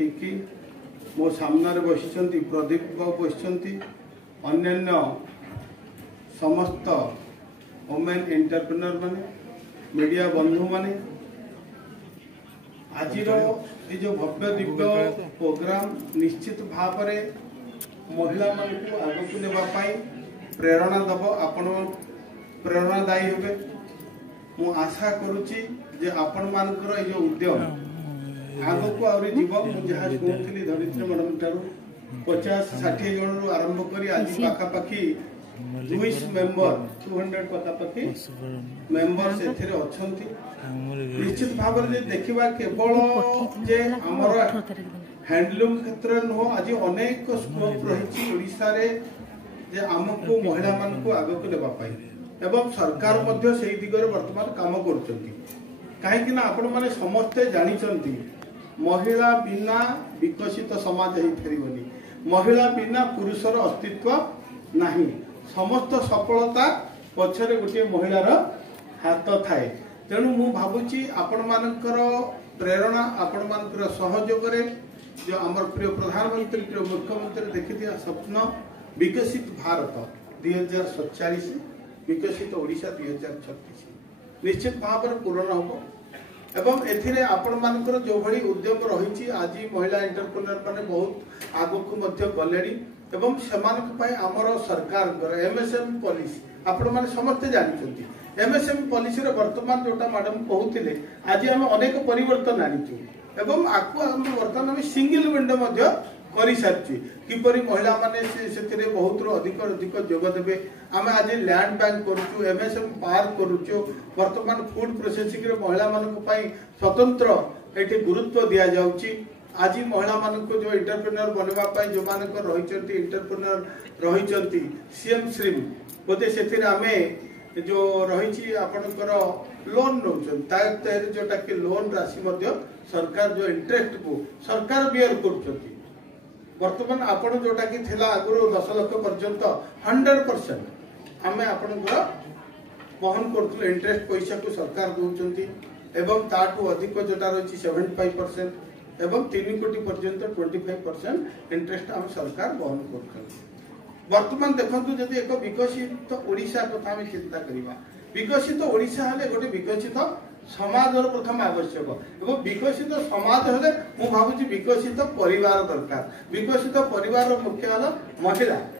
फिकी मो सामने बसी प्रदीप बाबू बसी अन्य समस्त वोमेन एंटरप्रेन्योर माने मीडिया बंधु माने आज जो भव्य दिव्य प्रोग्राम निश्चित भाव में महिला मान को आग को नेबाई प्रेरणा दब आपण प्रेरणादायी हे मु आशा करुच्ची जे आपण मानकर ये उद्यम आग को आहरी जीव मुझे शुणी धरित्री मैडम ठारू 50-60 जन आरंभ कर आज पाखापाखि 200 मेंबर 200 पाखापाखि मेंबर से निश्चित भाव में देखा केवल जे आमर हैंडलूम क्षेत्र नुह आज अनेक स्कोप रही ओडिशा रे जे आमको महिला मान को आग को नेबाई एवं सरकार मध्य से दिगरे वर्तमान काम करुछंती कहीं आपण माने समस्ते जानिछंती महिला बिना विकसित समाज हो फेरबनी महिला बिना पुरुषर अस्तित्व नहीं समस्त सफलता पछरे गोटे महिलार हाथ थाए तेणु मु भाबुची आपण मानकर प्रेरणा आपण मानकर सहयोग रे जो आमर प्रिय प्रधानमंत्री प्रिय मुख्यमंत्री देखिथिया स्वप्न विकसित भारत 2047 विकसित ओडिशा 2036 निश्चित भाव में पूर्ण हम एवं एथिरे आपण मानकर जो भली उद्यम रही आज महिला एंटरप्रेन्योर माने बहुत आगक मध्य गलेनी एवं सेमानक पय आमर सरकार एमएसएम पॉलिसी आपण माने समस्त जानिछंती एमएसएम पॉलिसी रे वर्तमान जोटा मैडम कहउथिले आज हम अनेक परिवर्तन आनिछु एवं आकु हम वर्तमान सिंगल विंडो मध्य करि सारछि किपरि महिला माने सेतिरे बहुत अधिक अधिक जोग देबे आम आज लैंड बैंक करूछु एमएसएम पार्क करूछु वर्तमान फूड प्रोसेसिंग रे महिला मानक पई स्वतंत्र एठी गुरुत्व दिया जाउछि आज महिला मानक जो एंटरप्रेन्योर बनवा पई जो मानक रहिचंती एंटरप्रेन्योर रहिचंती सीएम श्रीम बोते सेतिरे आमे जो रही आपणकर लोन नौन तार जोटा कि लोन राशि मध्य सरकार जो इंटरेस्ट को सरकार बियर कर वर्तमान आपण जोटा कि थिला आगुरो 10 लाख पर्यंत 100% आमे आपणकर वहन करथुल इंटरेस्ट पैसा को सरकार दउचंती एवं ताटू अधिक जोटा रही 75% एवं 3 कोटी पर्यंत 25% इंटरेस्ट आम सरकार वहन करथुल वर्तमान देखु जदि एक विकसित ओडिशा कथा आम चिंता करवा विकसित ओडिशा हेले गोटे विकसित समाज प्रथम आवश्यक एवं विकसित समाज हेले मु भाबुची विकसित परिवार दरकार विकसित परिवार मुख्य हल महिला।